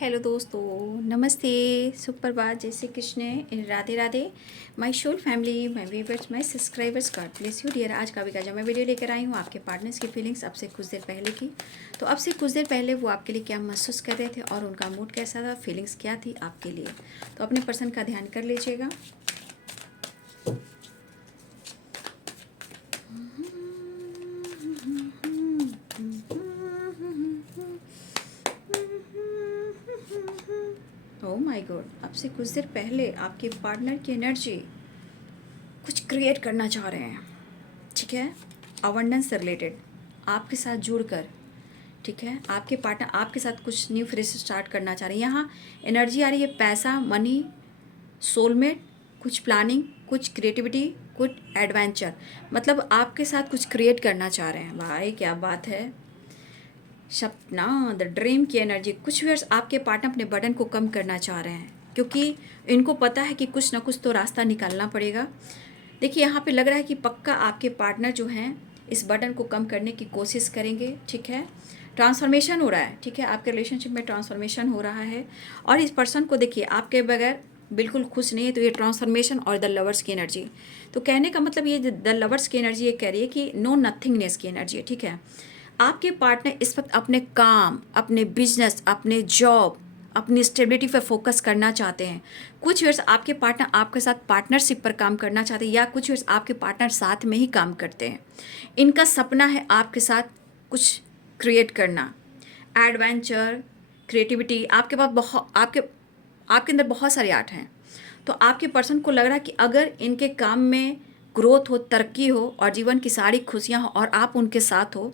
Hello दोस्तों, नमस्ते, सुप्रभात, जय Shri Krishna, Radhe Radhe. My soul family, my viewers, my subscribers, God bless you dear. आज का भी जो मैं वीडियो लेकर आई हूँ आपके पार्टनर्स की फीलिंग्स अब से कुछ देर पहले की। तो अब से कुछ देर पहले वो आपके लिए क्या महसूस कर रहे थे और उनका मूड कैसा था, फीलिंग्स क्या थी आपके लिए। तो अपने पर्सन का ध्यान कर लीजिएगा। ओह माय गॉड, अब से कुछ देर पहले आपके पार्टनर की एनर्जी कुछ क्रिएट करना चाह रहे हैं, ठीक है, अबंडेंस से रिलेटेड आपके साथ जुड़कर, ठीक है। आपके पार्टनर आपके साथ कुछ न्यू फ्रेश स्टार्ट करना चाह रहे हैं। यहाँ एनर्जी आ रही है पैसा, मनी, सोलमेट, कुछ प्लानिंग, कुछ क्रिएटिविटी, कुछ एडवेंचर। मतलब आपके साथ कुछ क्रिएट करना चाह रहे हैं। भाई क्या बात है, सपना, द ड्रीम की एनर्जी। कुछ व्यूअर्स आपके पार्टनर अपने बर्डन को कम करना चाह रहे हैं क्योंकि इनको पता है कि कुछ ना कुछ तो रास्ता निकालना पड़ेगा। देखिए यहाँ पे लग रहा है कि पक्का आपके पार्टनर जो हैं इस बर्डन को कम करने की कोशिश करेंगे, ठीक है। ट्रांसफॉर्मेशन हो रहा है, ठीक है, आपके रिलेशनशिप में ट्रांसफॉर्मेशन हो रहा है। और इस पर्सन को देखिए आपके बगैर बिल्कुल खुश नहीं है। तो ये ट्रांसफॉर्मेशन और द लवर्स की एनर्जी, तो कहने का मतलब ये द लवर्स की एनर्जी ये कह रही है कि नो नथिंगनेस की एनर्जी है, ठीक है। आपके पार्टनर इस वक्त अपने काम, अपने बिजनेस, अपने जॉब, अपनी स्टेबिलिटी पर फोकस करना चाहते हैं। कुछ वर्ष आपके पार्टनर आपके साथ पार्टनरशिप पर काम करना चाहते हैं या कुछ वर्ष आपके पार्टनर साथ में ही काम करते हैं। इनका सपना है आपके साथ कुछ क्रिएट करना, एडवेंचर, क्रिएटिविटी। आपके पास बहुत आपके अंदर बहुत सारे आर्ट हैं। तो आपके पर्सन को लग रहा है कि अगर इनके काम में ग्रोथ हो, तरक्की हो और जीवन की सारी खुशियाँ हो और आप उनके साथ हो,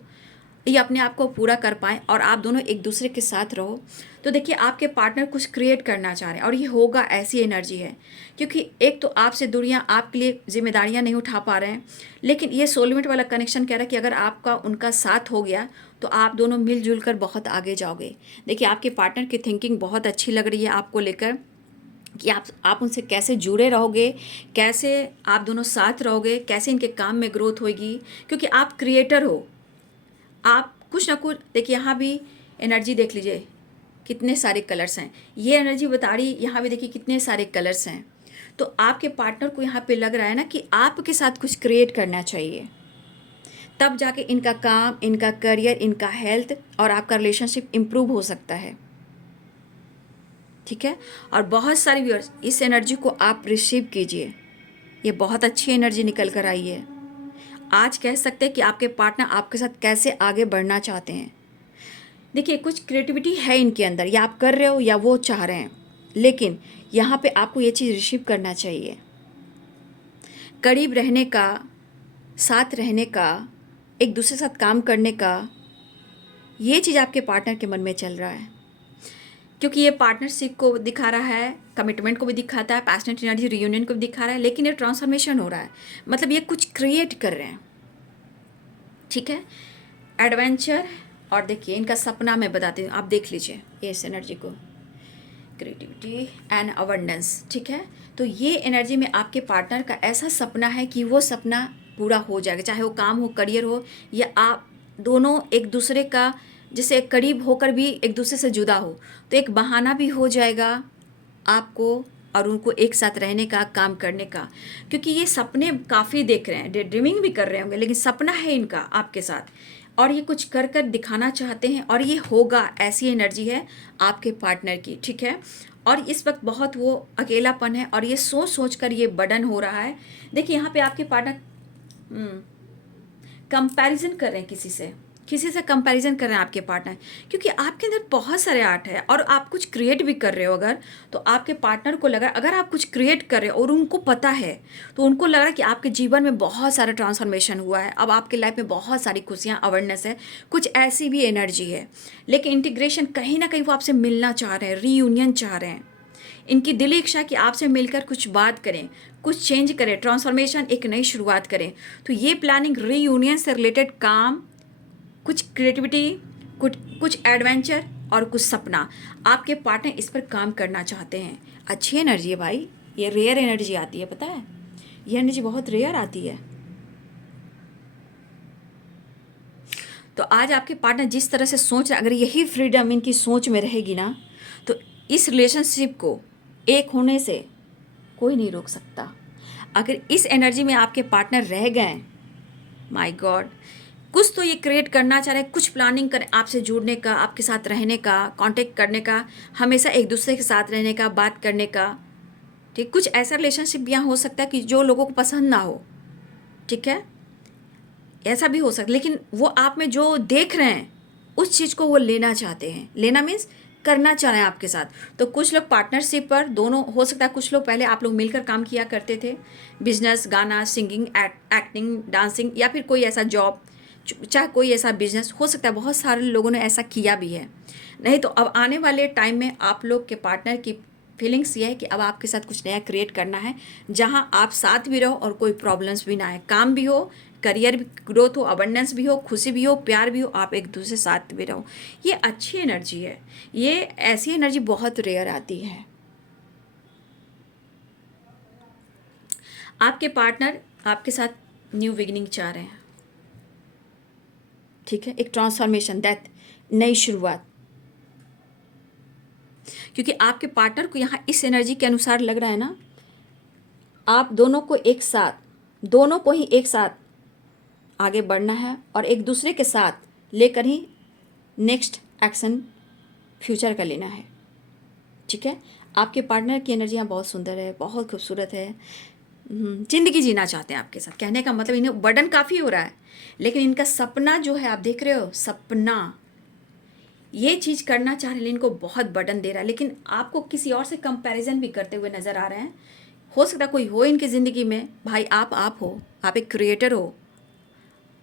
ये अपने आप को पूरा कर पाएँ और आप दोनों एक दूसरे के साथ रहो। तो देखिए आपके पार्टनर कुछ क्रिएट करना चाह रहे हैं और ये होगा, ऐसी एनर्जी है। क्योंकि एक तो आपसे दूरियां आपके लिए जिम्मेदारियां नहीं उठा पा रहे हैं, लेकिन ये सोलमेट वाला कनेक्शन कह रहा है कि अगर आपका उनका साथ हो गया तो आप दोनों मिलजुल कर बहुत आगे जाओगे। देखिए आपके पार्टनर की थिंकिंग बहुत अच्छी लग रही है आपको लेकर कि आप उनसे कैसे जुड़े रहोगे, कैसे आप दोनों साथ रहोगे, कैसे इनके काम में ग्रोथ होगी। क्योंकि आप क्रिएटर हो, आप कुछ ना कुछ। देखिए यहाँ भी एनर्जी देख लीजिए, कितने सारे कलर्स हैं। ये एनर्जी बता रही, यहाँ भी देखिए कितने सारे कलर्स हैं। तो आपके पार्टनर को यहाँ पे लग रहा है ना कि आपके साथ कुछ क्रिएट करना चाहिए, तब जाके इनका काम, इनका करियर, इनका हेल्थ और आपका रिलेशनशिप इम्प्रूव हो सकता है, ठीक है। और बहुत सारे व्यूअर्स इस एनर्जी को आप रिसीव कीजिए, ये बहुत अच्छी एनर्जी निकल कर आई है। आज कह सकते हैं कि आपके पार्टनर आपके साथ कैसे आगे बढ़ना चाहते हैं। देखिए कुछ क्रिएटिविटी है इनके अंदर, या आप कर रहे हो या वो चाह रहे हैं, लेकिन यहाँ पे आपको ये चीज़ रिसीव करना चाहिए। करीब रहने का, साथ रहने का, एक दूसरे के साथ काम करने का, ये चीज़ आपके पार्टनर के मन में चल रहा है। क्योंकि ये पार्टनरशिप को दिखा रहा है, कमिटमेंट को भी दिखाता है, पैशनेट एनर्जी रियूनियन को भी दिखा रहा है, लेकिन ये ट्रांसफॉर्मेशन हो रहा है। मतलब ये कुछ क्रिएट कर रहे हैं, ठीक है, एडवेंचर। और देखिए इनका सपना मैं बताती हूँ, आप देख लीजिए ये इस एनर्जी को, क्रिएटिविटी एंड अबंडेंस, ठीक है। तो ये एनर्जी में आपके पार्टनर का ऐसा सपना है कि वो सपना पूरा हो जाएगा, चाहे वो काम हो, करियर हो, या आप दोनों एक दूसरे का जैसे करीब होकर भी एक दूसरे से जुदा हो, तो एक बहाना भी हो जाएगा आपको और उनको एक साथ रहने का, काम करने का। क्योंकि ये सपने काफ़ी देख रहे हैं, डे ड्रीमिंग भी कर रहे होंगे, लेकिन सपना है इनका आपके साथ और ये कुछ कर कर दिखाना चाहते हैं और ये होगा, ऐसी एनर्जी है आपके पार्टनर की, ठीक है। और इस वक्त बहुत वो अकेलापन है और ये सोच सोच कर ये बर्डन हो रहा है। देखिए यहाँ पे आपके पार्टनर कंपैरिजन कर रहे हैं, किसी से कंपैरिजन कर रहे हैं आपके पार्टनर, क्योंकि आपके अंदर बहुत सारे आर्ट है और आप कुछ क्रिएट भी कर रहे हो। अगर तो आपके पार्टनर को लगा, अगर आप कुछ क्रिएट कर रहे हो और उनको पता है, तो उनको लग रहा है कि आपके जीवन में बहुत सारा ट्रांसफॉर्मेशन हुआ है, अब आपके लाइफ में बहुत सारी खुशियाँ, अवेयरनेस है, कुछ ऐसी भी एनर्जी है। लेकिन इंटीग्रेशन कहीं ना कहीं वो आपसे मिलना चाह रहे हैं, रीयूनियन चाह रहे हैं। इनकी दिली इच्छा कि आपसे मिलकर कुछ बात करें, कुछ चेंज करें, ट्रांसफॉर्मेशन, एक नई शुरुआत करें। तो ये प्लानिंग रीयूनियन से रिलेटेड काम, कुछ क्रिएटिविटी, कुछ एडवेंचर और कुछ सपना, आपके पार्टनर इस पर काम करना चाहते हैं। अच्छी एनर्जी है भाई, ये रेयर एनर्जी आती है, पता है, ये एनर्जी बहुत रेयर आती है। तो आज आपके पार्टनर जिस तरह से सोच रहे, अगर यही फ्रीडम इनकी सोच में रहेगी ना, तो इस रिलेशनशिप को एक होने से कोई नहीं रोक सकता। अगर इस एनर्जी में आपके पार्टनर रह गए, माय गॉड, कुछ तो ये क्रिएट करना चाह रहे हैं, कुछ प्लानिंग करें आपसे जुड़ने का, आपके साथ रहने का, कांटेक्ट करने का, हमेशा एक दूसरे के साथ रहने का, बात करने का। ठीक, कुछ ऐसा रिलेशनशिप भी यहाँ हो सकता है कि जो लोगों को पसंद ना हो, ठीक है, ऐसा भी हो सकता है, लेकिन वो आप में जो देख रहे हैं उस चीज़ को वो लेना चाहते हैं। लेना मीन्स करना चाह रहे हैं आपके साथ। तो कुछ लोग पार्टनरशिप पर, दोनों हो सकता है, कुछ लोग पहले आप लोग मिलकर काम किया करते थे, बिजनेस, गाना, सिंगिंग, एक्टिंग, डांसिंग, या फिर कोई ऐसा जॉब, चाहे कोई ऐसा बिजनेस हो सकता है। बहुत सारे लोगों ने ऐसा किया भी है। नहीं तो अब आने वाले टाइम में आप लोग के पार्टनर की फीलिंग्स ये है कि अब आपके साथ कुछ नया क्रिएट करना है, जहां आप साथ भी रहो और कोई प्रॉब्लम्स भी ना आए, काम भी हो, करियर भी ग्रोथ हो, अबंडेंस भी हो, खुशी भी हो, प्यार भी हो, आप एक दूसरे के साथ भी रहो। ये अच्छी एनर्जी है। ये ऐसी एनर्जी बहुत रेयर आती है। आपके पार्टनर आपके साथ न्यू बिगिनिंग चाह रहे हैं, ठीक है, एक ट्रांसफॉर्मेशन, डेथ, नई शुरुआत। क्योंकि आपके पार्टनर को यहाँ इस एनर्जी के अनुसार लग रहा है ना, आप दोनों को एक साथ, दोनों को ही एक साथ आगे बढ़ना है और एक दूसरे के साथ लेकर ही नेक्स्ट एक्शन फ्यूचर का लेना है, ठीक है। आपके पार्टनर की एनर्जी यहाँ बहुत सुंदर है, बहुत खूबसूरत है। ज़िंदगी जीना चाहते हैं आपके साथ। कहने का मतलब इन्हें बर्डन काफ़ी हो रहा है, लेकिन इनका सपना जो है, आप देख रहे हो, सपना ये चीज़ करना चाह रहे हैं, इनको बहुत बर्डन दे रहा है। लेकिन आपको किसी और से कंपैरिजन भी करते हुए नज़र आ रहे हैं। हो सकता है कोई हो इनकी ज़िंदगी में, भाई आप हो, आप एक क्रिएटर हो,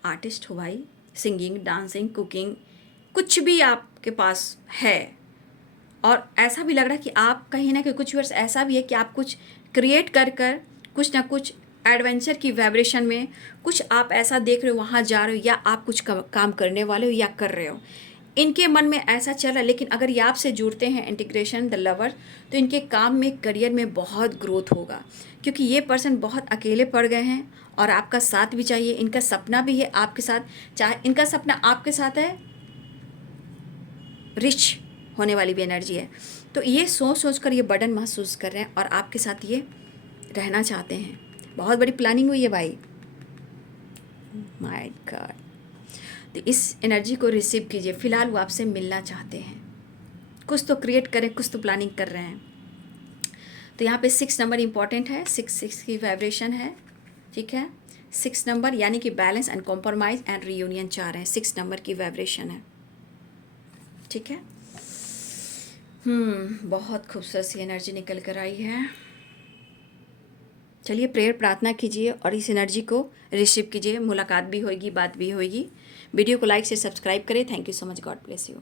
आर्टिस्ट हो भाई, सिंगिंग, डांसिंग, कुकिंग, कुछ भी आपके पास है। और ऐसा भी लग रहा है कि आप कहीं ना कहीं कुछ वर्ष ऐसा भी है कि आप कुछ क्रिएट कर कर कुछ ना कुछ एडवेंचर की वाइब्रेशन में कुछ आप ऐसा देख रहे हो, वहाँ जा रहे हो, या आप कुछ काम करने वाले हो या कर रहे हो। इनके मन में ऐसा चल रहा है। लेकिन अगर ये आपसे जुड़ते हैं, इंटीग्रेशन द लवर, तो इनके काम में, करियर में बहुत ग्रोथ होगा। क्योंकि ये पर्सन बहुत अकेले पड़ गए हैं और आपका साथ भी चाहिए। इनका सपना भी है आपके साथ, चाहे इनका सपना आपके साथ है, रिच होने वाली भी एनर्जी है। तो ये सोच कर ये बर्डन महसूस कर रहे हैं और आपके साथ ये रहना चाहते हैं। बहुत बड़ी प्लानिंग हुई है भाई, माय गॉड। तो इस एनर्जी को रिसीव कीजिए। फिलहाल वो आपसे मिलना चाहते हैं, कुछ तो क्रिएट करें, कुछ तो प्लानिंग कर रहे हैं। तो यहाँ पे 6 नंबर इंपॉर्टेंट है, 6 की वाइब्रेशन है, ठीक है। 6 नंबर यानी कि balance and compromise and reunion चाह रहे हैं, 6 नंबर की वाइब्रेशन है, ठीक है। बहुत खूबसूरत सी एनर्जी निकल कर आई है। चलिए प्रेयर प्रार्थना कीजिए और इस एनर्जी को रिसीव कीजिए। मुलाकात भी होगी, बात भी होगी। वीडियो को लाइक से सब्सक्राइब करें। Thank you so much, God bless you.